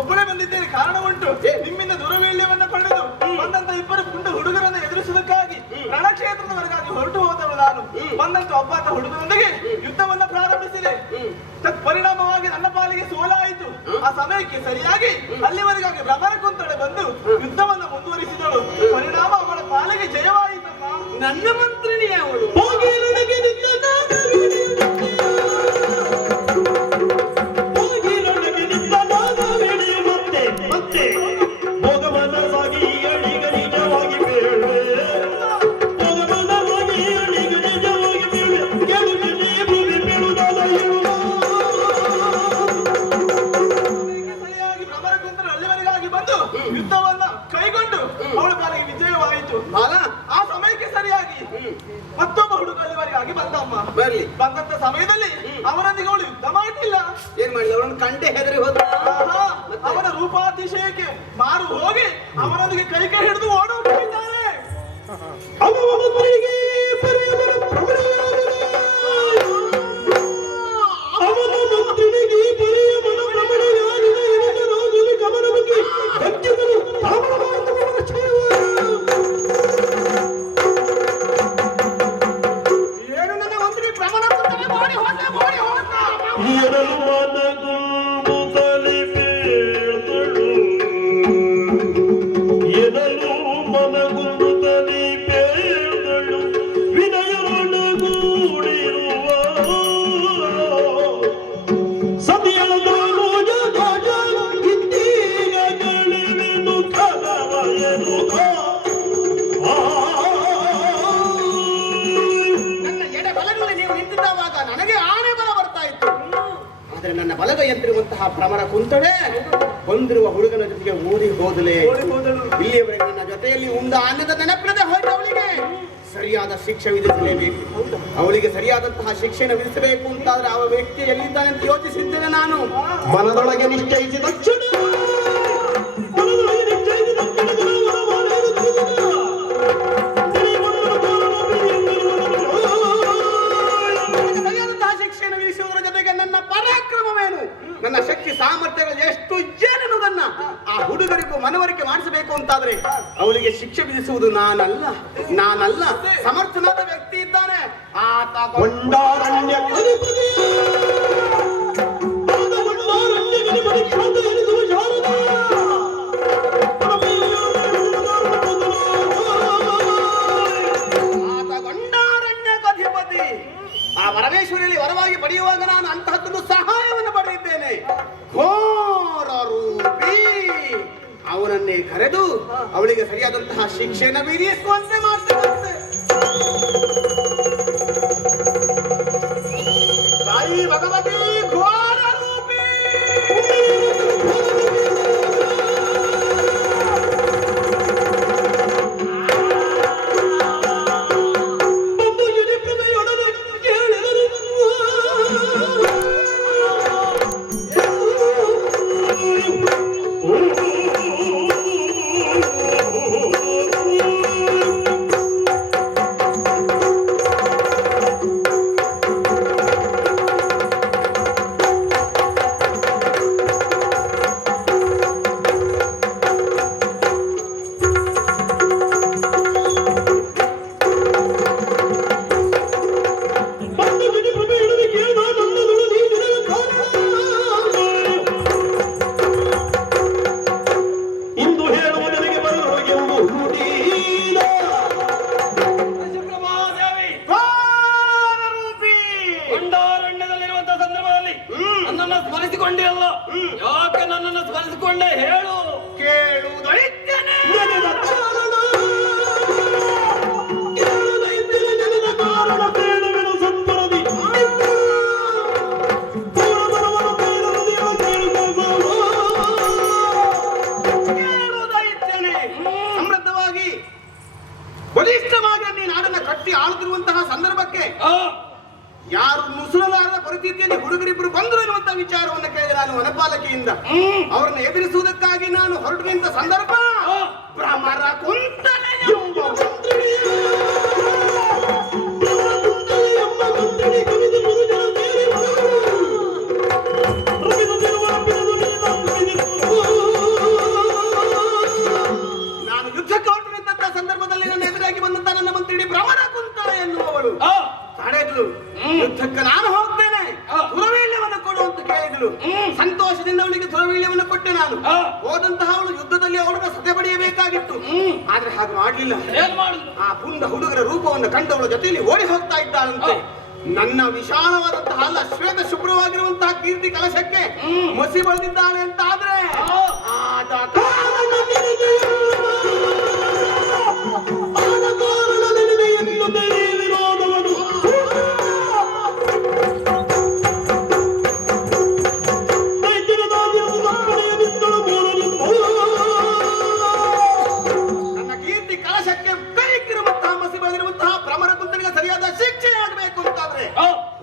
ಒಬ್ಬರೇ ಬಂದಿದ್ದೇನೆ. ಕಾರಣ ಉಂಟು. ನಿಮ್ಮಿಂದ ದುರ್ವೀಳ್ಯವನ್ನ ಪಡೆದು ಬಂದಂತ ಇಬ್ಬರು ಪುಂಡ ಹುಡುಗರನ್ನು ಎದುರಿಸುವುದಕ್ಕಾಗಿ ರಣಕ್ಷೇತ್ರದವರೆಗಾಗಿ ಹೊರಟು ಹೋದವರು ನಾನು. ಬಂದಂತ ಒಬ್ಬಾತ ಹುಡುಗರೊಂದಿಗೆ ಯುದ್ಧವನ್ನ ಪ್ರಾರಂಭಿಸಿದೆ. ಪರಿಣಾಮವಾಗಿ ನನ್ನ ಪಾಲಿಗೆ ಸೋಲಾಯಿತು. ಆ ಸಮಯಕ್ಕೆ ಸರಿಯಾಗಿ ಅಲ್ಲಿವರೆಗಾಗಿ ಭ್ರಮರಕುಂತಳೆ ಬಂದು ಯುದ್ಧವನ್ನ ಮುಂದುವರಿಸಿದಳು. ಪರಿಣಾಮ ಅವಳ ಪಾಲಿಗೆ ಜಯವಾಯಿತಮ್ಮ. ನನ್ನ ಮಂತ್ರಿಣಿಯೇ ಅವಳು. ಯುದ್ಧವನ್ನ ಕೈಗೊಂಡು ಅವಳ ಪಾಲಿಗೆ ವಿಜಯವಾಯಿತು. ಆ ಸಮಯಕ್ಕೆ ಸರಿಯಾಗಿ ಮತ್ತೊಬ್ಬ ಹುಡುಗ ಅಲ್ಲಿವರೆಗಾಗಿ ಬಂದಮ್ಮ. ಬಂದಂತ ಸಮಯದಲ್ಲಿ ಅವರೊಂದಿಗೆ ಅವಳು ಯುದ್ಧ ಮಾಡಲಿಲ್ಲ. ಏನ್ ಮಾಡಿದ? ಅವರನ್ನು ಕಂಡೆ ಹೆದರಿ ಹೋದ. ಅವನ ರೂಪಾತಿಶಯಕ್ಕೆ ಮಾರು ಹೋಗಿ ಅವನೊಂದಿಗೆ ಕೈ ಹಿಡಿದು ಓಡೋಗಿದ್ದಾರೆ. ನನ್ನ ಬಲದ ಯಂತ್ರಿರುವಂತಹ ಭ್ರಮರ ಕುಂತಳೆ ಬಂದಿರುವ ಹುಡುಗನ ಜೊತೆಗೆ ಓಡಿ ಹೋದಲೆ. ಇಲ್ಲಿಯವರೆಗೆ ನನ್ನ ಜೊತೆಯಲ್ಲಿ ಉಂಡ ಅನ್ನದ ನೆನಪಿನದೆ ಹೋಯ್ತು. ಅವಳಿಗೆ ಸರಿಯಾದ ಶಿಕ್ಷೆ ವಿಧಿಸಲೇಬೇಕು. ಅವಳಿಗೆ ಸರಿಯಾದಂತಹ ಶಿಕ್ಷೆಯನ್ನು ವಿಧಿಸಬೇಕು ಅಂತಾದ್ರೆ ಆ ವ್ಯಕ್ತಿ ಎಲ್ಲಿದ್ದಾನೆ ಅಂತ ಯೋಚಿಸಿದ್ದೇನೆ ನಾನು. ಮನದೊಳಗೆ ನಿಶ್ಚಯಿಸಿದ ನನ್ನ ಶಕ್ತಿ ಸಾಮರ್ಥ್ಯಗಳು ಎಷ್ಟು ಏನೆನ್ನುವುದನ್ನ ಆ ಹುಡುಗರಿಗೂ ಮನವರಿಕೆ ಮಾಡಿಸಬೇಕು ಅಂತಾದ್ರೆ ಅವಳಿಗೆ ಶಿಕ್ಷೆ ವಿಧಿಸುವುದು ನಾನಲ್ಲ ಸಮರ್ಥನಾದ ವ್ಯಕ್ತಿ ಇದ್ದಾನೆ. ಆತ ಗಂಡಾರಣ್ಯಕಧಿಪತಿ. ಆ ಪರಮೇಶ್ವರಿಯಲ್ಲಿ ವರವಾಗಿ ಪಡೆಯುವಾಗ ನಾನು ಅಂತಹದ್ದೊಂದು ಸಹಾಯವನ್ನು ಪಡೆದಿದ್ದೇನೆ. ಘೋರರೂಪಿ ಅವನನ್ನೇ ಕರೆದು ಅವಳಿಗೆ ಸರಿಯಾದಂತಹ ಶಿಕ್ಷೆಯನ್ನು ವಿಧಿಸುವಂತೆ ಮಾಡ್ತೇನೆ. ತಾಯಿ ಭಗವತಿ ಘೋರರೂಪಿ. ಸ್ಮರಿಸಿಕೊಂಡಿಯಲ್ಲ, ಯಾಕೆ ನನ್ನನ್ನು ಸ್ಮರಿಸಿಕೊಂಡೆ ಹೇಳು. ಕೇಳುವುದೈತೇನೆ. ಕಾರಣ ಬೇಡವೆನು ಸತ್ವರದಿ ಯಾರು ನುಸುಳಲಾರದ ಪರಿಸ್ಥಿತಿಯಲ್ಲಿ ಹುಡುಗರಿಬ್ಬರು ಬಂದರು ಎನ್ನುವಂತ ವಿಚಾರವನ್ನು ಕೇಳಿದೆ ನಾನು ವನಪಾಲಕಿಯಿಂದ. ಅವರನ್ನು ಎದುರಿಸುವುದಕ್ಕಾಗಿ ನಾನು ಹೊರಟು ನಿಂತ ಸಂದರ್ಭ ಭ್ರಮರ ಕುಂತಲೆ ಎಂಬ ನಾನು ಯುದ್ಧಕ್ಕೆ ಹೊರಟು ನಿಂತಹ ಸಂದರ್ಭದಲ್ಲಿ ನನ್ನ ಎದುರಾಗಿ ಬಂದಂತ ನನ್ನ ಮಂತ್ರಿ ಭ್ರಮರ ಕುಂತಳೆ ಎನ್ನುವವಳು ತಡೆದ್ಲು. ಯುದ್ಧಕ್ಕೆ ನಾನು ಹೋಗ್ತೇನೆ, ದುರವೀಳ್ಯವನ್ನು ಕೊಡು ಅಂತ ಕೇಳಿದ್ಲು. ಸಂತೋಷದಿಂದ ಅವಳಿಗೆ ದುರವೀಳ್ಯವನ್ನು ಕೊಟ್ಟೆ ನಾನು. ಹೋದಂತಹ ಅವಳು ಯುದ್ಧದಲ್ಲಿ ಅವಳನ್ನ ಸತೆ ಬಡಿಯಬೇಕಾಗಿತ್ತು, ಆದ್ರೆ ಹಾಗೆ ಮಾಡ್ಲಿಲ್ಲ. ಆ ಪುಂಡ ಹುಡುಗರ ರೂಪವನ್ನು ಕಂಡವಳ ಜೊತೆಯಲ್ಲಿ ಓಡಿ ಹೋಗ್ತಾ ಇದ್ದಾಳಂತೆ. ನನ್ನ ವಿಶಾಲವಾದಂತಹ ಅಲ್ಲ ಶ್ವೇತ ಶುಭ್ರವಾಗಿರುವಂತಹ ಕೀರ್ತಿ ಕಲಶಕ್ಕೆ ಮಸಿ ಬಳಿದಿದ್ದಾಳೆ ಅಂತ ಆದ್ರೆ ನನ್ನ ಕೀರ್ತಿ ಕಲಶಕ್ಕೆ ಕೈಕಿರುವಂತಹ ಮಸಿ ಬಳಿದಿರುವಂತಹ ಭ್ರಮರ ಕುಂತನಿಗೆ ಸರಿಯಾದ ಶಿಕ್ಷೆ ಆಗಬೇಕು ಅಂತಾದ್ರೆ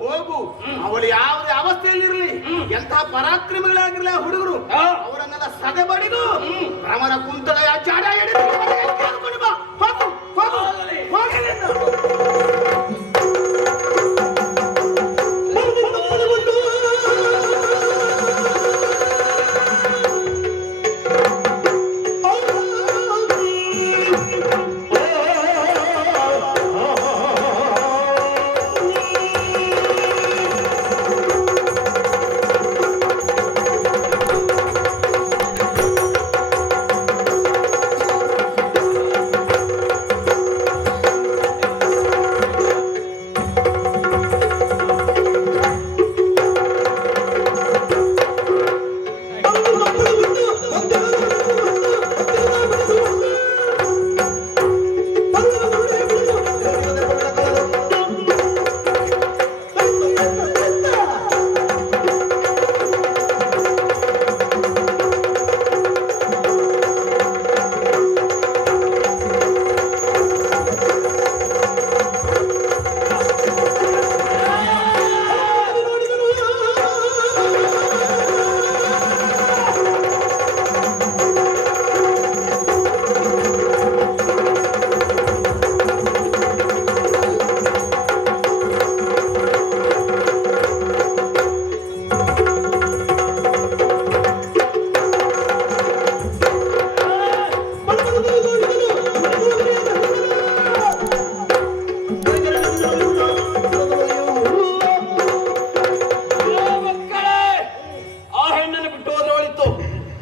ಹೋಗು. ಅವಳು ಯಾವುದೇ ಅವಸ್ಥೆಯಲ್ಲಿರಲಿ, ಎಂತಹ ಪರಾಕ್ರಮಿಗಳಾಗಿರಲಿ ಆ ಹುಡುಗರು, ಅವರನ್ನೆಲ್ಲ ಸದೆ ಬಡಿದು ಭ್ರಮರ ಕುಂತಳೆಯ ಜಾಡ ಹಿಡಿದು ಕರ್ಕೊಂಡು ಬಾ. ಹೋಗು ಹೋಗು ಹೋಗಲಿಲ್ಲ.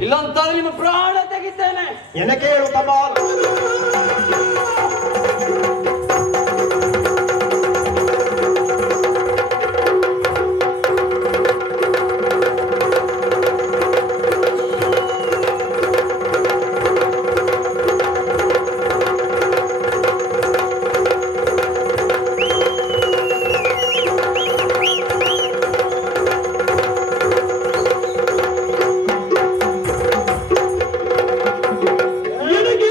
ಇಲ್ಲಂತಾದ್ರೆ ನಿಮ್ಮ ಪ್ರಾಣ ತೆಗಿತೇನೆ. ಏನಕ್ಕೆ ಹೇಳು ಕಪಾಲ. ನನಗೆ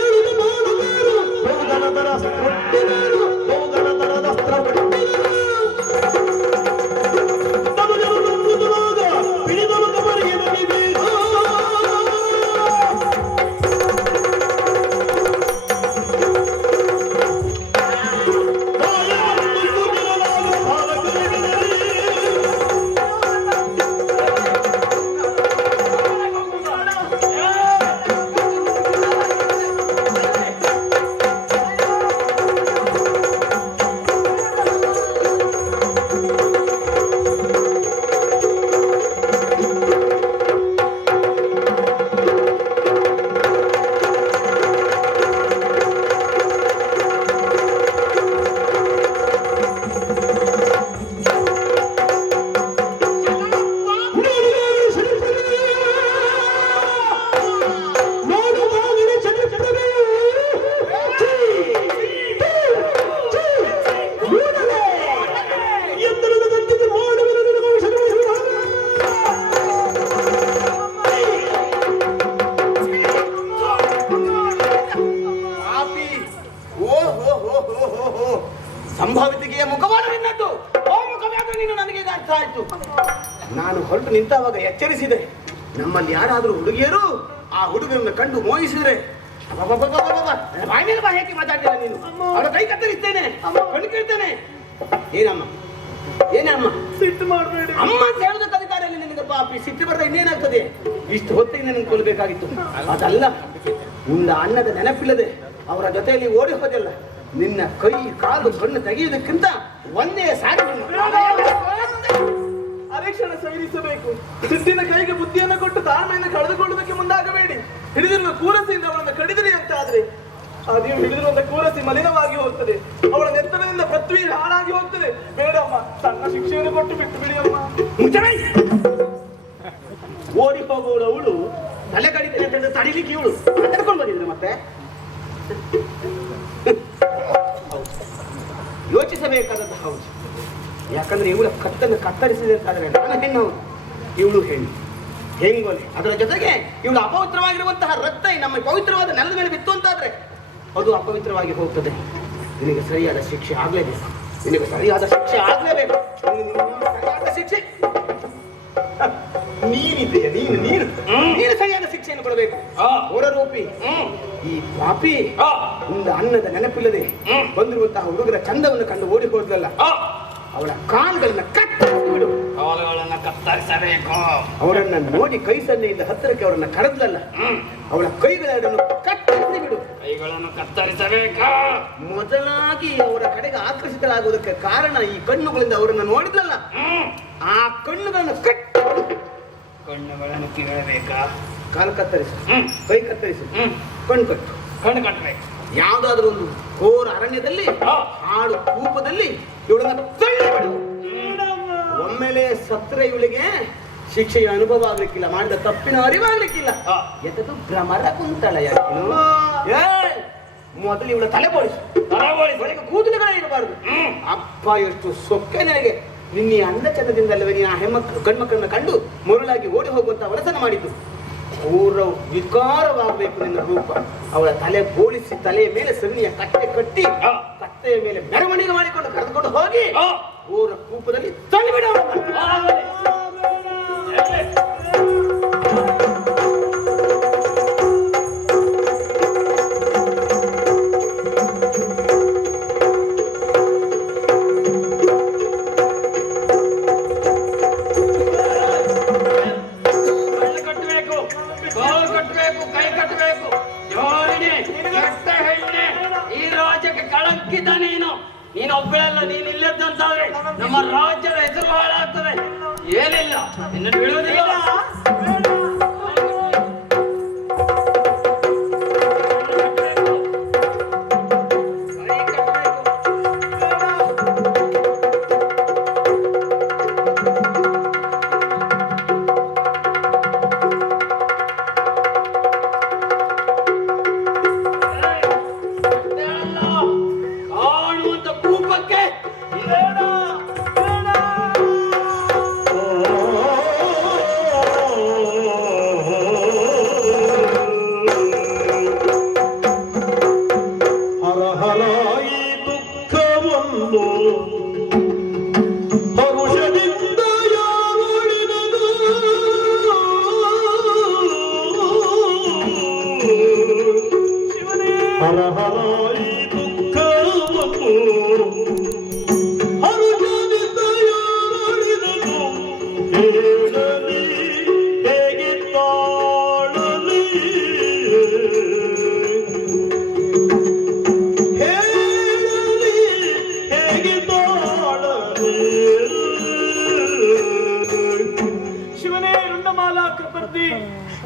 ಅರ್ಥ ಆಯ್ತು. ನಾನು ಹೊರಟು ನಿಂತಾವಾಗ ಎಚ್ಚರಿಸಿದೆ, ನಮ್ಮಲ್ಲಿ ಯಾರಾದರೂ ಹುಡುಗಿಯರು ಆ ಹುಡುಗರನ್ನ ಕಂಡು ಮೋಹಿಸಿದ್ರೆ ಬಾಯಿ ಮೇಲೆ ಬಾಯಿ ಹಾಕಿ ಮಾತಾಡ್ತೀರ ನೀನು. ಅವರ ಕೈ ಕತ್ತರಿಸ್ತೇನೆ, ಕಣ್ಣು ಕೇಳ್ತೇನೆ. ಏನಮ್ಮ ಏನಮ್ಮ ಸಿಟ್ಟು ಮಾಡಬೇಡಿ ಅಮ್ಮ ಅಂತ ಹೇಳೋದಕ್ಕೆ ಅಧಿಕಾರ ಇಲ್ಲ ನಿನಗೆ ಪಾಪಿ. ಸಿಟ್ಟು ಬರ್ದ ಇನ್ನೇನಾಗ್ತದೆ? ಇಷ್ಟು ಹೊತ್ತಿಗೆ ನನಗೆ ಕೊಲ್ಲಬೇಕಾಗಿತ್ತು. ಅದಲ್ಲ, ನಿನ್ನ ಅಣ್ಣದ ನೆನಪಿಲ್ಲದೆ ಅವರ ಜೊತೆಯಲ್ಲಿ ಓಡಿ ಹೋದಲ್ಲ, ನಿನ್ನ ಕೈ ಕಾಲು ಕಣ್ಣು ತೆಗೆಯುವುದಕ್ಕಿಂತ ಒಂದೇ ಸಾಕು. ಅರಿಕ್ಷಣ ಸೈರಿಸಬೇಕು. ಸಿಟ್ಟಿನ ಕೈಗೆ ಬುದ್ಧಿಯನ್ನು ಕೊಟ್ಟು ತಾಳ್ಮೆಯನ್ನು ಕಳೆದುಕೊಳ್ಳುವುದಕ್ಕೆ ಮುಂದಾಗಬೇಡಿ. ಹಿಡಿದಿರುವ ಕೂರಸಿಯಿಂದ ಅವಳನ್ನು ಕಡಿದಿರಿ ಅಂತ ಆದ್ರೆ ಆ ನೀವು ಹಿಡಿದಿರುವಂತ ಕೂರಸಿ ಮಲಿನವಾಗಿ ಹೋಗ್ತದೆ, ಅವಳ ನೆತ್ತರದಿಂದ ಪೃಥ್ವಿ ಹಾಳಾಗಿ ಹೋಗ್ತದೆ. ಬೇಡಮ್ಮ, ಸಣ್ಣ ಶಿಕ್ಷೆಯನ್ನು ಕೊಟ್ಟು ಬಿಟ್ಟು ಬಿಡಿ ಅಮ್ಮ. ಓಡಿ ಹೋಗುವಳು ಅವಳು, ತಲೆ ಕಡಿತೇನೆ ಅಂತ ತಡಿಲಿಕ್ಕೆ ಇವಳು ಕರ್ಕೊಂಡು ಬಂದಿದ್ರು. ಮತ್ತೆ ಯೋಚಿಸಬೇಕಾದದ್ದು ಹೌದು. ಯಾಕಂದ್ರೆ ಇವಳ ಕತ್ತನ್ನು ಕತ್ತರಿಸಿದೆ ಅಂತಾದ್ರೆ ನಾನು ಹೆಣ್ಣು, ಇವಳು ಹೆಣ್ಣು, ಹೆಂಗೊಲೆ. ಅದರ ಜೊತೆಗೆ ಇವಳು ಅಪವಿತ್ರವಾಗಿರುವಂತಹ ರಕ್ತ ನಮ್ಮ ಪವಿತ್ರವಾದ ನೆಲದ ಮೇಲೆ ಬಿತ್ತು ಅಂತಾದ್ರೆ ಅದು ಅಪವಿತ್ರವಾಗಿ ಹೋಗ್ತದೆ. ನಿನಗೆ ಸರಿಯಾದ ಶಿಕ್ಷೆ ಆಗ್ಲೇಬೇಕು, ನಿನಗೆ ಸರಿಯಾದ ಶಿಕ್ಷೆ ಆಗ್ಲೇಬೇಕು. ಸರಿಯಾದ ಶಿಕ್ಷೆ ನೀನಿದೆಯಾ? ನೀನು ಸರಿಯಾದ ಶಿಕ್ಷೆಯನ್ನು ಕೊಡಬೇಕು. ರೂಪಿ ಈ ಪಾಪಿ ಒಂದು ಅನ್ನದ ನೆನಪಿಲ್ಲದೆ ಬಂದಿರುವಂತಹ ಹುಡುಗರ ಚಂದವನ್ನು ಕಂಡು ಓಡಿ ಹೋದ್ಲಲ್ಲ, ಅವಳ ಕಾಲುಗಳನ್ನ ಕತ್ತರಿಸಿಬಿಡು. ಕಾಲುಗಳನ್ನ ಕತ್ತರಿಸಬೇಕು. ಅವರನ್ನ ನೋಡಿ ಕೈ ಸನ್ನೆಯಿಂದ ಹತ್ತಿರಕ್ಕೆ ಅವರನ್ನ ಕರೆದ್ಲಲ್ಲ, ಅವಳ ಕೈಗಳೆರಡನ್ನು ಕತ್ತರಿಸಿ ಬಿಡು. ಕೈಗಳನ್ನು ಕತ್ತರಿಸಬೇಕು. ಮೊದಲಾಗಿ ಅವರ ಕಡೆಗೆ ಆಕರ್ಷಿತರಾಗುವುದಕ್ಕೆ ಕಾರಣ ಈ ಕಣ್ಣುಗಳಿಂದ ಅವರನ್ನ ನೋಡಿದ್ಲಲ್ಲ, ಆ ಕಣ್ಣುಗಳನ್ನು ಕಣ್ಣುಗಳನ್ನು ಕಿರಬೇಕಾ? ಕಾಲು ಕತ್ತರಿಸು, ಕೈ ಕತ್ತರಿಸು, ಕಣ್ಣು ಕಟ್ಟು. ಕಣ್ಣು ಕಟ್ಟಬೇಕು. ಯಾವುದಾದ್ರೂ ಒಂದು ಘೋರ ಅರಣ್ಯದಲ್ಲಿ ಹಾಡು ಕೂಪದಲ್ಲಿ ಇವಳನ್ನ ತಳ್ಳಿಬಿಡು. ಒಮ್ಮೆಲೆ ಸತ್ರ ಇವಳಿಗೆ ಶಿಕ್ಷೆಯ ಅನುಭವ ಆಗ್ಲಿಕ್ಕಿಲ್ಲ, ಮಾಡಿದ ತಪ್ಪಿನ ಅರಿವಾಗ್ಲಿಕ್ಕಿಲ್ಲ. ಎತ್ತದು ಭ್ರಮರ ಕುಂತಳ. ಮೊದಲು ಇವಳ ತಲೆ ಬೋಳಿಸು, ಒಳಗೆ ಕೂದಲುಗಳೇ ಇರಬಾರ್ದು. ಅಪ್ಪ ಎಷ್ಟು ಸೊಕ್ಕೆ ನನಗೆ. ನಿನ್ನೆ ಅಂದ ಚಂದದಿಂದಲ್ಲವೇ ನೀನು ಆ ಹೆಣ್ಮಕ್ಳು ಗಂಡ್ಮಕ್ಕಳನ್ನ ಕಂಡು ಮರುಳಾಗಿ ಓಡಿ ಹೋಗುವಂತ ವಲಸನ ಮಾಡಿದ್ದು. ಪೂರ್ವ ವಿಕಾರವಾಗಬೇಕು ನಿನ್ನ ರೂಪ. ಅವಳ ತಲೆ ಬೋಳಿಸಿ ತಲೆಯ ಮೇಲೆ ಸನ್ನಿಯ ಕಟ್ಟೆ ಕಟ್ಟಿ ಕಟ್ಟೆಯ ಮೇಲೆ ಮೆರವಣಿಗೆ ಮಾಡಿಕೊಂಡು ಕರೆದುಕೊಂಡು ಹೋಗಿ ಪೂರ್ವ ಕೂಪದಲ್ಲಿ ತಳ್ಳಿಬಿಡ. ಕೈ ಕಟ್ಟಬೇಕು. ಜೋರಿಣಿ, ಕೆಟ್ಟ ಹೆಣ್ಣೆ, ಈ ರಾಜ್ಯಕ್ಕೆ ಕಳಂಕಿತ ನೀನು. ಒಬ್ಬಳಲ್ಲ, ನೀನು ಇಲ್ಲದಂತಾದ್ರೆ ನಮ್ಮ ರಾಜ್ಯದ ಹೆಸರು ಹಾಳಾಗ್ತದೆ. ಏನಿಲ್ಲ, ನಿನ್ನ ಬಿಡುವುದಿಲ್ಲ.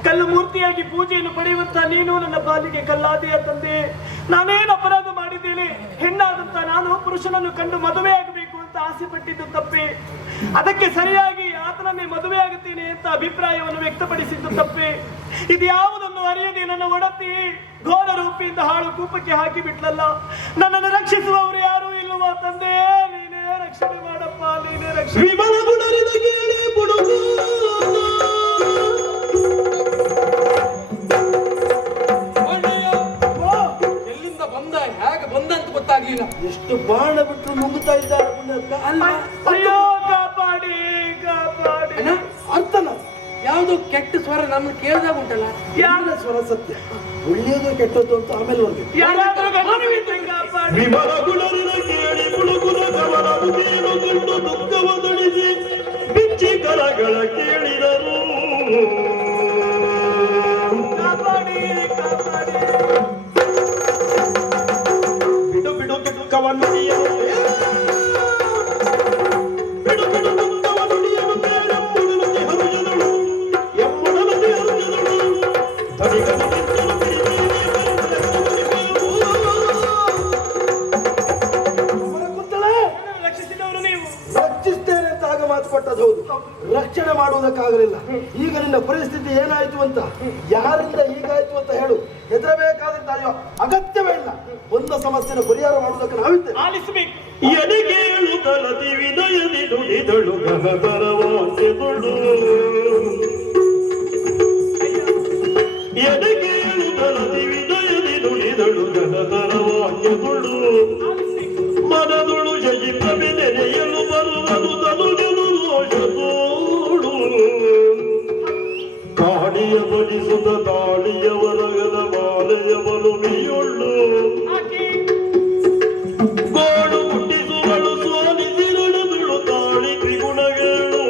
ಕಲ್ಲು ಮೂರ್ತಿಯಾಗಿ ಪೂಜೆಯನ್ನು ಪಡೆಯುವಂತ ನೀನು ನನ್ನ ಪಾಲಿಗೆ ಕಲ್ಲಾದೆಯ ತಂದೆ. ನಾನೇನು ಅಪರಾಧ ಮಾಡಿದ್ದೇನೆ? ಹೆಣ್ಣಾದಂತ ನಾನು ಪುರುಷನನ್ನು ಕಂಡು ಮದುವೆ ಆಗಬೇಕು ಅಂತ ಆಸೆ ಪಟ್ಟಿದ್ದು ತಪ್ಪೆ. ಅದಕ್ಕೆ ಸರಿಯಾಗಿ ಆತನನ್ನೇ ಮದುವೆ ಆಗುತ್ತೇನೆ ಅಂತ ಅಭಿಪ್ರಾಯವನ್ನು ವ್ಯಕ್ತಪಡಿಸಿದ್ದು ತಪ್ಪೆ. ಇದು ಯಾವುದನ್ನು ಅರಿಯದೆ ನನ್ನ ಒಡತಿ ಘೋರ ರೂಪಿಯಿಂದ ಹಾಳು ಕೂಪಕ್ಕೆ ಹಾಕಿ ಬಿಟ್ಲಲ್ಲ. ನನ್ನನ್ನು ರಕ್ಷಿಸುವವರು ಯಾರೂ ಇಲ್ಲವಾ ತಂದೆ? ನೀನೇ ರಕ್ಷಣೆ ಮಾಡಪ್ಪ, ನೀನೇ ರಕ್ಷಣೆ. ಎಲ್ಲಿಂದ ಬಂದ, ಹೇಗೆ ಬಂದಂತ ಗೊತ್ತಾಗ್ಲಿಲ್ಲ. ಎಷ್ಟು ಬಾಣ ಬಿಟ್ಟು ನುಗ್ಗುತ್ತಾ ಇದ್ದಾರೆ. ಅಯ್ಯೋ ಕಾಪಾಡಿ ಯಾವುದು ಕೆಟ್ಟ ಸ್ವರ ನಮ್ಗೆ ಕೇಳಿದಾಗ ಉಂಟಲ್ಲ. ಯಾರ ಸ್ವರ ಸತ್ಯ, ಒಳ್ಳೆಯದು ಕೆಟ್ಟದ್ದು ಅಂತ ಆಮೇಲೆ ಬರ್ಬೇಕು. ಯಾರಾದ್ರೂ ಗಮನವಿದ್ರೆ ಕಾಪಾಡಿ. ವಿಮಲ ಗುಣರಿನ ಕೇಳಿ ಮುಳುಗುದ ಕವನ ಮುಗಿಯಲು ಕಂಡು ದುಃಖವದಳಿಸಿ ಬಿಚ್ಚಿ ಕರಗಳ ಕೇಳಿದರು. ಕಾಪಾಡಿ ಕಾಪಾಡಿ. ಬಿಡು ಬಿಡು ದುಃಖವನ್ನು ನುಡಿಯಲು ಬಿಡು ಬಿಡು ದುಃಖವನ್ನು ನುಡಿಯಲು ಬೇರೆಂಬುದಕ್ಕೆ ಹರುಜದಳು ಎಂಬುದಕ್ಕೆ ಹರುಜದಳು ತನಿಗನು ಬಿಟ್ಟಲು ರಕ್ಷಿಸಿದವರು ನೀವು. ರಕ್ಷಿಸ್ತೇನೆ ಅಂತ ಆಗ ಮಾತು ಕೊಟ್ಟದ್ದು ಹೌದು, ರಕ್ಷಣೆ ಮಾಡುವುದಕ್ಕಾಗಲಿಲ್ಲ. ಈಗ ನಿನ್ನ ಪರಿಸ್ಥಿತಿ ಏನಾಯ್ತು ಅಂತ, ಯಾರಿಂದ ಹೀಗಾಯ್ತು ಅಂತ ಹೇಳು. ಹೆದರಬೇಕಾದಂತ ಅಗತ್ಯವೇ ಇಲ್ಲ. ಒಂದು ಸಮಸ್ಯೆನ ಪರಿಹಾರ ಮಾಡುವುದಕ್ಕೆ ನಾವಿದ್ದೇವೆ. ಆಲಿಸಬೇಕು. ಎಡೆಗೇಳು ತಲದಿ ವಿನಯದಿ ನುಡಿದಳು ಗಗನರವಾಸೆದಳು. ಎಡೆಗೇಳು ತಲದಿ ವಿನಯದಿ ನುಡಿದಳು ಗಗನರವಾಸೆದಳು. ಮನದೊಳು ಜಯಿಪವೆ ನೆನೆಯಲು ಬರುವುದು ತನುಜನು ರೋಷದೋಳು. ಕಾಣಿಯ ಬಡಿಸುತ್ತ ತಾಳಿಯ ಹೊರಗದ ಮಾಲೆಯ ಬಲುಮಿಯುಳ್ಳು. ಗೋಳು ಹುಟ್ಟಿಸುವಳು ಸೋಲಿಸಿರಳು ತಾಳಿ ತ್ರಿಗುಣಗಳು.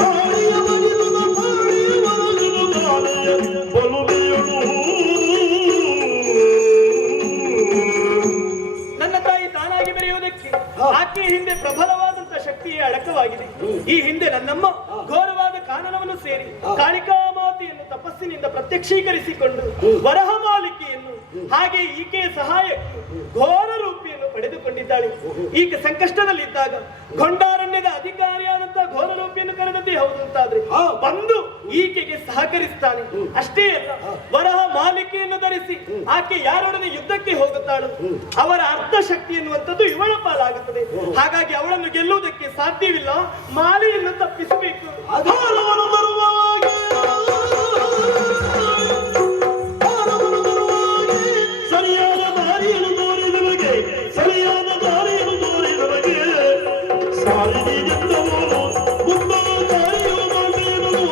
ತಾಳಿಯ ಬಡಿಸುತ್ತ ತಾಳಿಯ ಹೊರಗದ ಮಾಲೆಯ ಬಲುಮಿಯುಳು. ನನ್ನ ತಾಯಿ ತಾನಾಗಿ ಬೆರೆಯುವುದಕ್ಕೆ ಆಕೆ ಹಿಂದೆ ಪ್ರಬಲವಾದಂತ ಶಕ್ತಿಯೇ ಅಡಕವಾಗಿದೆ. ಈ ಹಿಂದೆ ನನ್ನಮ್ಮ ಘೋರವಾದ ಕಾನನವನ್ನು ಸೇರಿ ಕಾಳಿಕಾ ಮಾತೆಯನ್ನು ತಪಸ್ಸಿನಿಂದ ಪ್ರತ್ಯಕ್ಷೀಕರಿಸಿಕೊಂಡು ವರಹ ಮಾಲಿಕೆಯನ್ನು ಹಾಗೆ ಈಕೆಯ ಸಹಾಯ ಘೋರ ರೂಪಿಯನ್ನು ಪಡೆದುಕೊಂಡಿದ್ದಾಳೆ. ಈಕೆ ಸಂಕಷ್ಟದಲ್ಲಿದ್ದಾಗ ಗೊಂಡಾರಣ್ಯದ ಅಧಿಕಾರಿಯಾದಂತಹ ಘೋರ ರೂಪಿಯನ್ನು ಕರೆದದ್ದೇ ಹೌದು ಅಂತಾದ್ರೆ ಬಂದು ಈಕೆಗೆ ಸಹಕರಿಸ್ತಾನೆ. ಅಷ್ಟೇ ಅಲ್ಲ, ವರಹ ಮಾಲಿಕೆಯನ್ನು ಧರಿಸಿ ಆಕೆ ಯಾರೊಡನೆ ಯುದ್ಧಕ್ಕೆ ಹೋಗುತ್ತಾಳೋ ಅವರ ಅರ್ಧ ಶಕ್ತಿ ಎನ್ನುವಂಥದ್ದು ಇವಳ ಪಾಲಾಗುತ್ತದೆ. ಹಾಗಾಗಿ ಅವಳನ್ನು ಗೆಲ್ಲುವುದಕ್ಕೆ ಸಾಧ್ಯವಿಲ್ಲ. ಮಾಲೆಯನ್ನು ತಪ್ಪಿಸಬೇಕು. ಹಾಲವನ್ನು ತರುವಾಗೆ ಸರಿಯಾದ ದಾರಿಯನ್ನು ತೋರಿದವಗೆ ಸರಿಯಾದ ದಾರಿಯನ್ನು ತೋರಿದವಗೆ ಸಾರಿದೆಂದವು ಮುನ್ನ ದಾರಿಯು ಮಾಡಿದನು.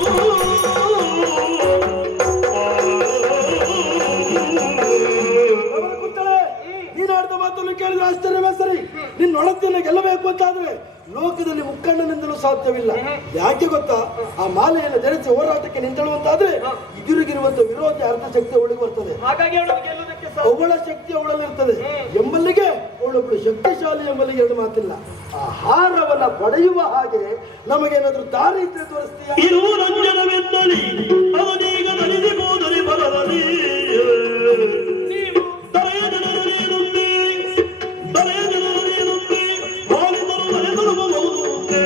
ನೀನಾಡಿದ ಮಾತನ್ನು ಕೇಳಿದ್ರೆ ಆಶ್ಚರ್ಯವೇ ಸರಿ. ನಿನ್ನೊಳತಿಯನ್ನು ಗೆಲ್ಲಬೇಕು ಅಂತಾದ್ರೆ ಲೋಕದಲ್ಲಿ ಮುಖಂಡನಿಂದಲೂ ಸಾಧ್ಯವಿಲ್ಲ. ಯಾಕೆ ಗೊತ್ತಾ, ಆ ಮಾಲೆಯನ್ನು ಧರಿಸಿ ಹೋರಾಟಕ್ಕೆ ನಿಂತಳು ಅಂತಾದ್ರೆ ಎದುರಿಗಿರುವಂತ ವಿರೋಧಿ ಅರ್ಧ ಶಕ್ತಿ ಅವಳಿಗೆ ಬರ್ತದೆ. ಹಾಗಾಗಿ ಅವಳನ್ನು ಗೆಲ್ಲುವುದಕ್ಕೆ ಅವಳ ಶಕ್ತಿ ಅವಳಲ್ಲಿರ್ತದೆ ಎಂಬಲ್ಲಿಗೆ ಅವಳೊಬ್ಬಳು ಶಕ್ತಿಶಾಲಿ ಎಂಬಲ್ಲಿಗೆ ಎರಡು ಮಾತಿಲ್ಲ. ಆ ಹಾರವನ್ನ ಪಡೆಯುವ ಹಾಗೆ ನಮಗೇನಾದ್ರೂ ದಾರಿ ಇದ್ರೆ ತೋರಿಸ್ತೀಯ? ಇರು ರಂಜನವೆನ್ನಲಿ ಅವನೀಗ ನಡೆದಿಬೋದರೆ ಬರಲಿ. ತಲೆಯ ಜನರೇನುಂಟೆ ತಲೆಯ ಜನರೇನುಂಟೆ ಮಾಲಿತರು ಮರೆತರಬಹುದುಂಟೆ.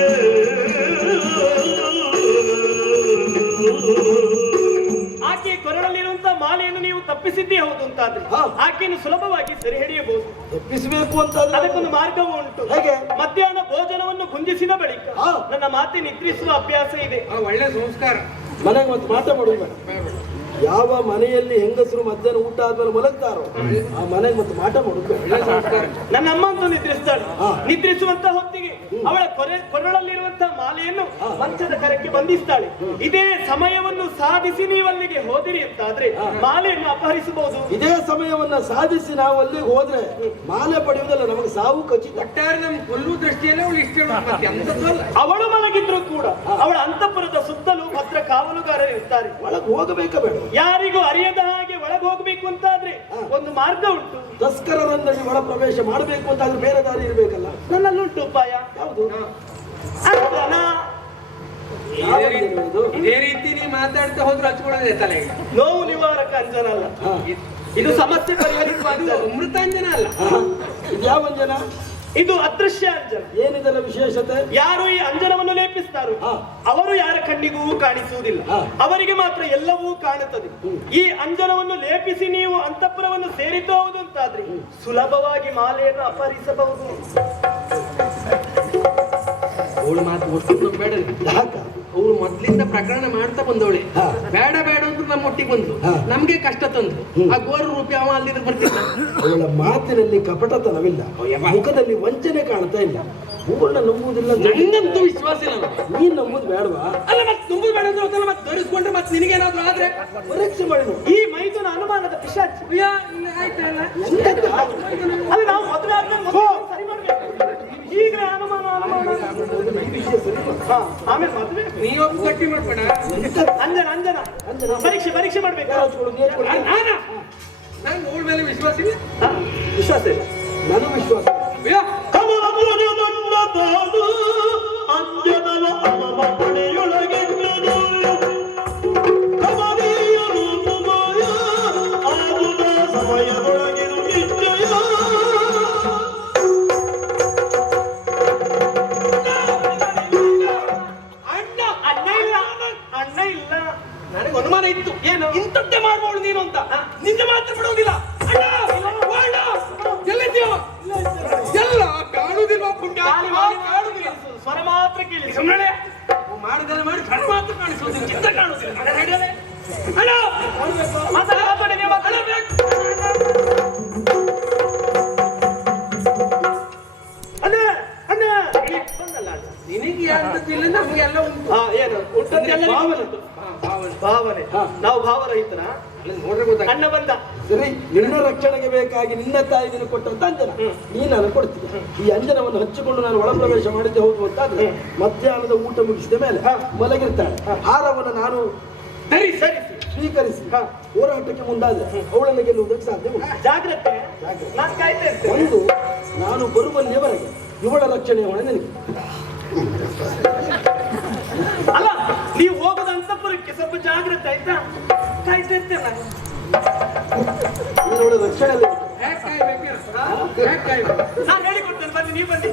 ಆಕೆ ಕೊರಳಲ್ಲಿರುವಂತಹ ಮಾಲೆಯನ್ನು ನೀವು ತಪ್ಪಿಸಿದ್ದೇ ಹೌದು ಅಂತಾದ್ರೆ ಆಕೆಯನ್ನು ಸುಲಭವಾಗಿ ಸರಿ ಹಿಡಿಯಬಹುದು. ತಪ್ಪಿಸಬೇಕು ಅಂತಾದ್ರೆ ಅದಕ್ಕೊಂದು ಮಾರ್ಗವೂ ಉಂಟು. ಹೇಗೆ? ಮಧ್ಯಾಹ್ನ ಭೋಜನವನ್ನು ಕುಂದಿಸಿದ ಬಳಿಕ ನನ್ನ ಮಾತೆ ನಿದ್ರಿಸುವ ಅಭ್ಯಾಸ ಇದೆ. ಒಳ್ಳೆ ಸಂಸ್ಕಾರ. ಮನೆಗೆ ಮತ್ತೆ ಮಾತಾಡೋದು ಬೇಡ. ಯಾವ ಮನೆಯಲ್ಲಿ ಹೆಂಗಸರು ಮಧ್ಯಾಹ್ನ ಊಟ ಆದ್ಮೇಲೆ ಮಲಗ್ತಾರೋ ಆ ಮನೆಗೆ ಮತ್ತೆ ಮಾಟ ಮಾಡುದು. ನನ್ನ ಅಮ್ಮ ಅಂತೂ ನಿದ್ರಿಸ್ತಾಳೆ. ನಿದ್ರಿಸುವಂತ ಹೊತ್ತಿಗೆ ಅವಳ ಕೊರಳಲ್ಲಿರುವಂತಹ ಮಾಲೆಯನ್ನು ಮಂಚದ ಕರಕ್ಕೆ ಬಂಧಿಸ್ತಾಳೆ. ಇದೇ ಸಮಯವನ್ನು ಸಾಧಿಸಿ ನೀವಲ್ಲಿಗೆ ಹೋದಿರಿ ಅಂತಾದ್ರೆ ಮಾಲೆಯನ್ನು ಅಪಹರಿಸಬಹುದು. ಇದೇ ಸಮಯವನ್ನ ಸಾಧಿಸಿ ನಾವು ಅಲ್ಲಿಗೆ ಹೋದ್ರೆ ಮಾಲೆ ಪಡೆಯುವುದಲ್ಲ, ನಮಗೆ ಸಾವು ಖಚಿತ. ಒಟ್ಟಾರೆ ನಮ್ ಕೊಲ್ಲುವ ದೃಷ್ಟಿಯಲ್ಲೇ ಅವಳು ಇಷ್ಟ. ಅವಳು ಮಲಗಿದ್ರು ಕೂಡ ಅವಳ ಅಂತಃಪುರದ ಸುತ್ತಲೂ ಭದ್ರ ಕಾವಲುಗಾರರು ಇರ್ತಾರೆ. ಒಳಗೆ ಹೋಗಬೇಕಾ ಬೇಡ? ಯಾರಿಗೂ ಅರಿಯದ ಹಾಗೆ ಒಳಗೆ ಹೋಗ್ಬೇಕು ಅಂತಾದ್ರೆ ಒಂದು ಮಾರ್ಗ ಉಂಟು. ತಸ್ಕರರೊಂದಿಗೆ ಒಳ ಪ್ರವೇಶ ಮಾಡಬೇಕು ಅಂತಾದ್ರೆ ಬೇರೆ ದಾರಿ ಇರ್ಬೇಕಲ್ಲ. ನನ್ನಲ್ಲುಂಟು ಉಪಾಯ. ಯಾವುದು? ಅಂಜನ. ಇದೇ ರೀತಿ ನೀವು ಮಾತಾಡ್ತಾ ಹೋದ್ರೆ ಹಚ್ಕೊಳ್ಳೋದೇ ತಲೆಗೆ. ನೋವು ನಿವಾರಕ ಅಂಜನ ಅಲ್ಲ, ಇದು ಸಮಸ್ಯೆ ಪರಿಹರಿಸುವ ಅಂಜನ. ಅಮೃತಾಂಜನ ಅಲ್ಲ. ಇದು ಯಾವ ಅಂಜನ? ಇದು ಅದೃಶ್ಯ ಅಂಜನ. ಏನಿದರ ವಿಶೇಷತೆ? ಯಾರು ಈ ಅಂಜನವನ್ನು ಲೇಪಿಸ್ತಾರೋ ಅವರು ಯಾರ ಕಣ್ಣಿಗೂ ಕಾಣಿಸುವುದಿಲ್ಲ, ಅವರಿಗೆ ಮಾತ್ರ ಎಲ್ಲವೂ ಕಾಣುತ್ತದೆ. ಈ ಅಂಜನವನ್ನು ಲೇಪಿಸಿ ನೀವು ಅಂತಃಪುರವನ್ನು ಸೇರಿದ್ದು ಹೌದು ಅಂತಾದ್ರೆ ಸುಲಭವಾಗಿ ಮಾಲೆಯನ್ನು ಅಪಹರಿಸಬಹುದು. ಅವಳು ಮಾತು ಒಟ್ಟು ಬೇಡ. ಯಾಕ? ಅವಳು ಮೊದ್ಲಿಂದ ಪ್ರಕರಣ ಮಾಡ್ತಾ ಬಂದವಳೆ. ಬೇಡ ಬೇಡ ಅಂದ್ರು ನಮ್ಮ ಒಟ್ಟಿಗೆ ಬಂದು ಹಾ. ನಮ್ಗೆ ಕಷ್ಟ ತಂದು ಆ ಗೋರು ರೂಪಿ ಅವ ಅಲ್ಲಿದ್ರೆ ಬರ್ತಿದ್ದ. ಅವಳ ಮಾತಿನಲ್ಲಿ ಕಪಟತನವಿಲ್ಲ, ಮುಖದಲ್ಲಿ ವಂಚನೆ ಕಾಣ್ತಾ ಇಲ್ಲ. ಪೂರ್ಣ ನಂಬುವುದಿಲ್ಲ ಅಂತ ನನ್ನಂತೂ ವಿಶ್ವಾಸ ಇಲ್ಲ ಅವ್ನಿಗೆ. ನೀನ್ ನಂಬುದು ಬೇಡವಾ? ಅಲ್ಲ ಮತ್ತೆ ತುಂಬುದು ಬೇಡ ಅಂದ್ರೆ ಹೋಗ್ತಾನೆ, ಮತ್ತೆ ಧರಿಸ್ಕೊಂಡ್ರೆ ಮತ್ತೆ ನಿನಗೇನಾದ್ರೂ ಆದ್ರೆ ಪರೀಕ್ಷೆ ಮಾಡಿ ನೋಡು. ಈ ಮೈದುನ ಅನುಮಾನದ ಪಿಶಾಚಿ. ಅಯ್ಯ, ಇನ್ನು ಆಯ್ತಲ್ಲ. ಎಂತದ್ದು? ಅದು ನಾವು ಮದುವೆ ಆದ್ಮೇಲೆ ಮೊದಲು ಸರಿ ಮಾಡ್ಬೇಕು. ಈಗಲೇ ಅನುಮಾನ ಈ ವಿಷಯ ಸರಿ ಮಾಡು. ಹಾ, ಆಮೇಲೆ ಮದುವೆ. ನೀವೊಬ್ಬ ಗಟ್ಟಿ ಮಾಡ್ಬೇಡ. ಎಂತದ್ದು? ಅಂಜನ ಪರೀಕ್ಷೆ ಮಾಡ್ಬೇಕು. ಯಾರು ಹಚ್ಕೊಳ್ಳೋದು? ನೀ ಹಚ್ಕೊಳ್ಳೋದು? ನಾನಾ ನಂಗೆ ಅವಳ ಮೇಲೆ ವಿಶ್ವಾಸ ಇಲ್ಲ. ವಿಶ್ವಾಸ ಇಲ್ಲ. ನನಗೂ ವಿಶ್ವಾಸ ಇಲ್ಲ. ಅಯ್ಯ, ಕಮಲ ಪುರಜ ನನ್ನ ತಾನು ಅಂಜನನ ಅಮರ ಪಡೆಯೊಳಗಿದ್ದನು ಕಮನೀಯ ರೂಪಮಯ ಆದುದ ಸಮಯದೊಳಗಿರು ನಿಶ್ಚಯ ಅಣ್ಣ ಇಲ್ಲ. ನನಗೆ ಅನುಮಾನ ಇತ್ತು. ಏನು ಇಂಥದ್ದೇ ಮಾಡ್ಬೋಳು ನೀನು ಅಂತ. ನಿಂದೆ ಮಾತ್ರ ಬಿಡೋದಿಲ್ಲ. ಅಣ್ಣ, ಅಣ್ಣ, ಎಲ್ಲಿದ್ದೀಯೋ? ಎಲ್ಲ ಕಾಣುದಿಲ್ವಾ ಪುಣ್ಯ? ಕಾಣುದಿಲ್ಲ. ಸ್ವರ ಮಾತ್ರ ಕೇಳಿ. ಸುಮ್ಮನೆ ಮಾಡಿದರೆ ಮಾಡಿ ಕಣ್ಣು ಮಾತ್ರ ಕಾಣಿಸೋದಿಲ್ಲ, ಚಿತ್ತ ಕಾಣುದಿಲ್ಲ. ಅಣ್ಣ, ನಡೆಯಲೇ? ಅಣ್ಣ, ಮಾತಾಡಿ ನೀವು. ಅಣ್ಣ, ಬೇಕು. ಅಣ್ಣ ನಿನಗೆ ಅಂತದ್ದಿಲ್ಲ, ನಮ್ಗೆಲ್ಲ ಉಂಟು. ಏನು ಉಂಟದ್ದೆಲ್ಲ ಭಾವನೆ. ಭಾವನೆ. ನಾವು ಭಾವರಹಿತನ. ನೋಡ್ರೆ ಗೊತ್ತಾಗ. ಅಣ್ಣ ಬಂದ. ಸರಿ, ನಿನ್ನ ರಕ್ಷಣೆಗೆ ಬೇಕಾಗಿ ನಿನ್ನ ತಾಯಿ ನಿನಗೆ ಕೊಟ್ಟಂತ ಅಂಜನ ನೀನು ನಾನು ಕೊಡ್ತೀನಿ. ಈ ಅಂಜನವನ್ನು ಹಚ್ಚಿಕೊಂಡು ನಾನು ಒಳ ಪ್ರವೇಶ ಮಾಡಿದ್ದೆ ಹೌದು ಅಂತಾದ್ರೆ ಮಧ್ಯಾಹ್ನದ ಊಟ ಮುಗಿಸಿದ ಮೇಲೆ ಮಲಗಿರ್ತಾಳೆ. ಹಾರವನ್ನು ನಾನು ಧರಿಸಿ ಸ್ವೀಕರಿಸಿ ಹೋರಾಟಕ್ಕೆ ಮುಂದಾದ್ರೆ ಅವಳನ್ನು ಗೆಲ್ಲುವುದಕ್ಕೆ ಸಾಧ್ಯ ಉಂಟು. ಜಾಗ್ರತೆ. ನಾನು ಕಾಯ್ತಾ ಇರ್ತೇನೆ. ಒಂದು, ನಾನು ಬರುವಲ್ಲಿಯವರೆಗೆ ಇವಳ ರಕ್ಷಣೆ ಹೊಣೆ ನಿನಗೆ. ಅಲ್ಲ, ನೀವು ಹೋಗೋದು ಅಂತಪುರಕ್ಕೆ ಸ್ವಲ್ಪ ಜಾಗ್ರತೆ ಆಯ್ತಾ? ಕಾಯ್ತಾ ಇರ್ತೇನೆ ನಾನು. ಇವಳ ರಕ್ಷಣೆಯಲ್ಲಿ ಯಾಕೆ ಕಾಯ್ಬೇಕು? ಯಾಕೆ ಕಾಯ್ಬೇಕು? ನಾನು ಹೇಳಿಕೊಡ್ತೇನೆ, ಬನ್ನಿ ನೀವು ಬನ್ನಿ.